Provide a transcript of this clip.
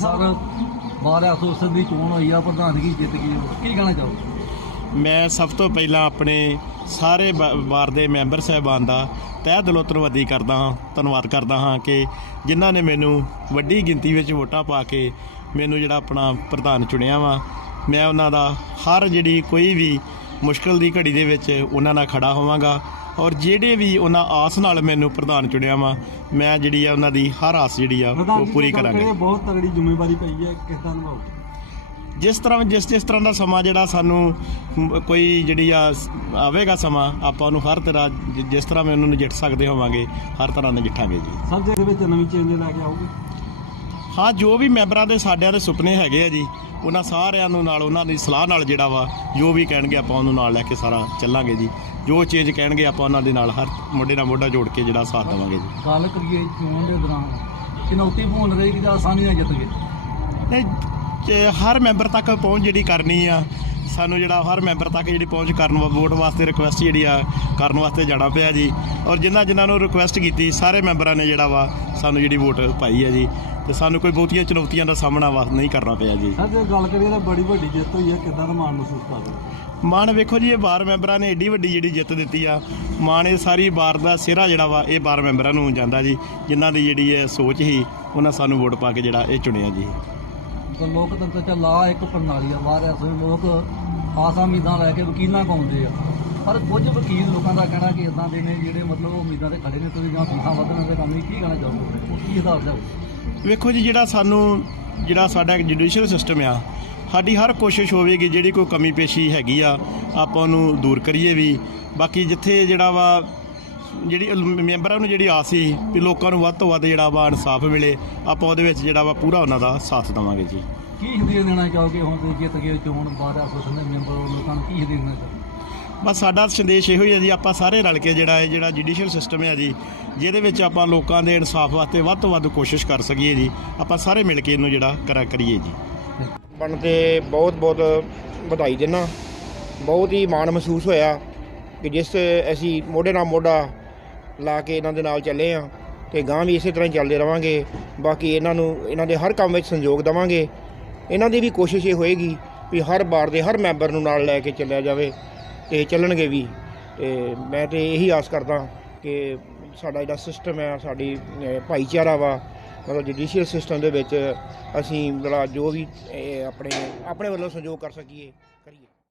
Sir ਬਾਰਿਆ ਸੋਸਰ ਦੀ ਚੋਣ ਹੋਈ ਆ, ਪ੍ਰਧਾਨਗੀ ਜਿੱਤ ਗਈ ਉਹ। ਕੀ ਕਹਿਣਾ ਚਾਹੋ ਮੈਂ ਸਭ ਤੋਂ ਪਹਿਲਾਂ ਆਪਣੇ ਸਾਰੇ ਬ- ਬਾਰ ਦੇ ਮੈਂਬਰ ਸਾਹਿਬਾਨ ਦਾ ਤਹਿ ਦਿਲੋਂ ਧੰਨਵਾਦੀ ਕਰਦਾ ਹਾਂ, ਧੰਨਵਾਦ ਕਰਦਾ ਹਾਂ ਕਿ ਜਿਨ੍ਹਾਂ ਨੇ ਮੈਨੂੰ ਵੱਡੀ ਗਿਣਤੀ ਵਿੱਚ ਵੋਟਾਂ ਪਾ ਕੇ ਮੈਨੂੰ ਜਿਹੜਾ ਆਪਣਾ ਪ੍ਰਧਾਨ ਚੁਣਿਆ ਵਾ, ਮੈਂ ਉਹਨਾਂ ਦਾ ਹਰ ਜਿਹੜੀ ਕੋਈ ਵੀ ਮੁਸ਼ਕਲ ਦੀ ਘੜੀ ਦੇ ਵਿੱਚ ਉਹਨਾਂ ਨਾਲ ਖੜਾ ਹੋਵਾਂਗਾ ਔਰ ਜਿਹੜੇ ਵੀ ਉਹਨਾਂ ਆਸ ਨਾਲ ਮੈਨੂੰ ਪ੍ਰਧਾਨ ਚੁਣਿਆ ਵਾ ਮੈਂ ਜਿਹੜੀ ਆ ਉਹਨਾਂ ਦੀ ਹਰ ਆਸ ਜਿਹੜੀ ਆ ਉਹ ਪੂਰੀ ਕਰਾਂਗਾ। ਬਹੁਤ ਤਗੜੀ ਜ਼ਿੰਮੇਵਾਰੀ ਪਈ ਹੈ ਕਿਸ ਦਾ ਨਿਭਾਓ? ਜਿਸ ਤਰ੍ਹਾਂ ਜਿਸ ਜਿਸ ਤਰ੍ਹਾਂ ਦਾ ਸਮਾਂ ਜਿਹੜਾ ਸਾਨੂੰ ਕੋਈ ਜਿਹੜੀ ਆ ਆਵੇਗਾ ਸਮਾਂ ਆਪਾਂ ਉਹਨੂੰ ਹਰ ਤਰ੍ਹਾਂ ਜਿਸ ਤਰ੍ਹਾਂ ਮੈਂ ਉਹਨੂੰ ਨਜਿੱਠ ਸਕਦੇ ਹੋਵਾਂਗੇ ਹਰ ਤਰ੍ਹਾਂ ਨਜਿੱਠਾਂਗੇ ਜੀ। ਸਰ ਦੇ ਵਿੱਚ ਨਵੀਂ ਚੇਂਜ ਲੈ ਕੇ ਆਉਗੀ ਹਾਂ ਜੋ ਵੀ ਮੈਂਬਰਾਂ ਦੇ ਸਾਡਿਆਂ ਦੇ ਸੁਪਨੇ ਹੈਗੇ ਆ ਜੀ ਉਹਨਾਂ ਸਾਰਿਆਂ ਨੂੰ ਨਾਲ ਉਹਨਾਂ ਦੀ ਸਲਾਹ ਨਾਲ ਜਿਹੜਾ ਵਾ ਜੋ ਵੀ ਕਹਿਣਗੇ ਆਪਾਂ ਉਹਨੂੰ ਨਾਲ ਲੈ ਕੇ ਸਾਰਾ ਚੱਲਾਂਗੇ ਜੀ। ਜੋ ਚੇਂਜ ਕਹਿਣਗੇ ਆਪਾਂ ਉਹਨਾਂ ਦੇ ਨਾਲ ਹਰ ਮੋਢੇ ਨਾਲ ਮੋਢਾ ਜੋੜ ਕੇ ਜਿਹੜਾ ਸਾਥ ਦੇਵਾਂਗੇ ਜੀ। ਗੱਲ ਕਰੀਏ ਚੋਣ ਦੇ ਦੌਰਾਨ ਚੁਣੌਤੀਪੂਰਨ ਰਹੇਗੀ ਜਾਂ ਆਸਾਨੀ ਨਾਲ ਜਿੱਤ ਗਏ? ਜੇ ਹਰ ਮੈਂਬਰ ਤੱਕ ਪਹੁੰਚ ਜਿਹੜੀ ਕਰਨੀ ਆ ਸਾਨੂੰ ਜਿਹੜਾ ਹਰ ਮੈਂਬਰ ਤੱਕ ਜਿਹੜੀ ਪਹੁੰਚ ਕਰਨ ਵਾ ਵੋਟ ਵਾਸਤੇ ਰਿਕੁਐਸਟ ਜਿਹੜੀ ਆ ਕਰਨ ਵਾਸਤੇ ਜਾਣਾ ਪਿਆ ਜੀ। ਔਰ ਜਿਨ੍ਹਾਂ ਜਿਨ੍ਹਾਂ ਨੂੰ ਰਿਕੁਐਸਟ ਕੀਤੀ ਸਾਰੇ ਮੈਂਬਰਾਂ ਨੇ ਜਿਹੜਾ ਵਾ ਸਾਨੂੰ ਜਿਹੜੀ ਵੋਟ ਪਾਈ ਆ ਜੀ। ਤੇ ਸਾਨੂੰ ਕੋਈ ਬਹੁਤੀਆਂ ਚੁਣੌਤੀਆਂ ਦਾ ਸਾਹਮਣਾ ਵਾ ਨਹੀਂ ਕਰਨਾ ਪਿਆ ਜੀ। ਸਰ ਜੇ ਗੱਲ ਕਰੀਏ ਤਾਂ ਬੜੀ ਵੱਡੀ ਜਿੱਤ ਹੋਈ ਹੈ ਕਿੱਦਾਂ ਦਾ ਮਾਣ ਮਹਿਸੂਸ ਕਰਦੇ ਹੋ? ਮਾਣ ਵੇਖੋ ਜੀ ਇਹ ਬਾਰ ਮੈਂਬਰਾਂ ਨੇ ਏਡੀ ਵੱਡੀ ਜਿਹੜੀ ਜਿੱਤ ਦਿੱਤੀ ਆ। ਮਾਣ ਇਹ ਸਾਰੀ ਬਾਰ ਦਾ ਸਿਹਰਾ ਜਿਹੜਾ ਵਾ ਇਹ ਬਾਰ ਮੈਂਬਰਾਂ ਨੂੰ ਜਾਂਦਾ ਜੀ ਜਿਨ੍ਹਾਂ ਦੀ ਜਿਹੜੀ ਇਹ ਸੋਚ ਸੀ ਉਹਨਾਂ ਸਾਨੂੰ ਵੋਟ ਪਾ ਕੇ ਜਿਹੜਾ ਇਹ ਚੁਣਿਆ ਜੀ। ਤਾਂ ਲੋਕਤੰਤਰ ਚ ਲਾ ਇੱਕ ਪ੍ਰਣਾਲੀ ਆ ਬਾਹਰ ਐਸੇ ਲੋਕ ਆਸਾਂ ਉਮੀਦਾਂ ਲੈ ਕੇ ਵਕੀਲਾਂ ਪਾਉਂਦੇ ਆ। ਪਰ ਕੁਝ ਵਕੀਲ ਲੋਕਾਂ ਦਾ ਕਹਿਣਾ ਕਿ ਇਦਾਂ ਦੇ ਨੇ ਜਿਹੜੇ ਮਤਲਬ ਉਹ ਉਮੀਦਾਂ ਤੇ ਖੜੇ ਨੇ ਤੁਸੀਂ ਜਾਂ ਫੀਸਾਂ ਵਧਣ ਦੇ ਕੰਮ ਨਹੀਂ ਕੀ ਕਹਿਣਾ ਚਾਹੋਗੇ? ਕੀ ਹਿਸਾਬ ਦਾ ਵੇਖੋ ਜੀ, ਜਿਹੜਾ ਸਾਨੂੰ, ਜਿਹੜਾ ਸਾਡਾ ਜੁਡੀਸ਼ੀਅਲ ਸਿਸਟਮ ਆ, ਸਾਡੀ ਹਰ ਕੋਸ਼ਿਸ਼ ਹੋਵੇਗੀ ਜਿਹੜੀ ਕੋਈ ਕਮੀ ਪੇਸ਼ੀ ਹੈਗੀ ਆ, ਆਪਾਂ ਉਹਨੂੰ ਦੂਰ ਕਰੀਏ ਵੀ। ਬਾਕੀ ਜਿੱਥੇ ਜਿਹੜਾ ਵਾ, ਜਿਹੜੀ ਮੈਂਬਰਾਂ ਨੂੰ ਜਿਹੜੀ ਆਸ ਸੀ ਵੀ ਲੋਕਾਂ ਨੂੰ ਵੱਧ ਤੋਂ ਵੱਧ ਜਿਹੜਾ ਵਾ ਇਨਸਾਫ ਮਿਲੇ, ਆਪਾਂ ਉਹਦੇ ਵਿੱਚ ਜਿਹੜਾ ਵਾ ਪੂਰਾ ਉਹਨਾਂ ਦਾ ਸਾਥ ਦੇਵਾਂਗੇ ਜੀ। ਕੀ ਹਦੀਆ ਦੇਣਾ ਚਾਹੋਗੇ ਹੁਣ ਤੁਸੀਂ ਜਿੱਤ ਚੋਣ ਬਾਹਰ ਐਸੋਸੀਏਸ਼ਨ ਦੇ ਮੈਂਬਰ ਲੋਕਾਂ ਨੂੰ ਕੀ ਹਦੀਆ ਦੇਣਾ ਚਾਹੋਗੇ? ਬਸ ਸਾਡਾ ਸੰਦੇਸ਼ ਇਹੋ ਹੀ ਹੈ ਜੀ, ਆਪਾਂ ਸਾਰੇ ਰਲ ਕੇ ਜਿਹੜਾ ਹੈ ਜਿਹੜਾ ਜੁਡੀਸ਼ੀਅਲ ਸਿਸਟਮ ਹੈ ਜੀ, ਜਿਹਦੇ ਵਿੱਚ ਆਪਾਂ ਲੋਕਾਂ ਦੇ ਇਨਸਾਫ ਵਾਸਤੇ ਵੱਧ ਤੋਂ ਵੱਧ ਕੋਸ਼ਿਸ਼ ਕਰ ਸਕੀਏ ਜੀ, ਆਪਾਂ ਸਾਰੇ ਮਿਲ ਕੇ ਇਹਨੂੰ ਜਿਹੜਾ ਕਰਾ, ਕਰੀਏ ਜੀ। ਬਣ ਤੇ ਬਹੁਤ ਬਹੁਤ ਵਧਾਈ ਦੇਣਾ ਬਹੁਤ ਹੀ ਮਾਣ ਮਹਿਸੂਸ ਹੋਇਆ ਕਿ ਜਿਸ ਅਸੀਂ ਮੋਢੇ ਨਾਲ ਮੋਢਾ ਲਾ ਕੇ ਇਹਨਾਂ ਦੇ ਨਾਲ ਚੱਲੇ ਆ ਤੇ ਗਾਂ ਵੀ ਇਸੇ ਤਰ੍ਹਾਂ ਹੀ ਚੱਲਦੇ ਰਵਾਂਗੇ। ਬਾਕੀ ਇਹਨਾਂ ਨੂੰ, ਇਹਨਾਂ ਦੇ ਹਰ ਕੰਮ ਵਿੱਚ ਸੰਯੋਗ ਦੇਵਾਂਗੇ। ਇਹਨਾਂ ਦੀ ਵੀ ਕੋਸ਼ਿਸ਼ ਇਹ ਹੋਏਗੀ ਵੀ ਹਰ ਬਾਰ ਦੇ ਹਰ ਮੈਂਬਰ ਨੂੰ ਨਾਲ ਲੈ ਕੇ ਚੱਲਿਆ ਜਾਵੇ। ਤੇ ਚੱਲਣਗੇ ਵੀ। ਤੇ ਮੈਂ ਤੇ ਇਹੀ ਆਸ ਕਰਦਾ ਕਿ ਸਾਡਾ ਜਿਹੜਾ ਸਿਸਟਮ ਹੈ, ਸਾਡੀ ਭਾਈਚਾਰਾ ਵਾ, ਮਤਲਬ ਜੁਡੀਸ਼ੀਅਲ ਸਿਸਟਮ ਦੇ ਵਿੱਚ ਅਸੀਂ ਜਿਹੜਾ ਜੋ ਵੀ ਆਪਣੇ ਆਪਣੇ ਵੱਲੋਂ ਸਹਿਯੋਗ ਕਰ ਸਕੀਏ।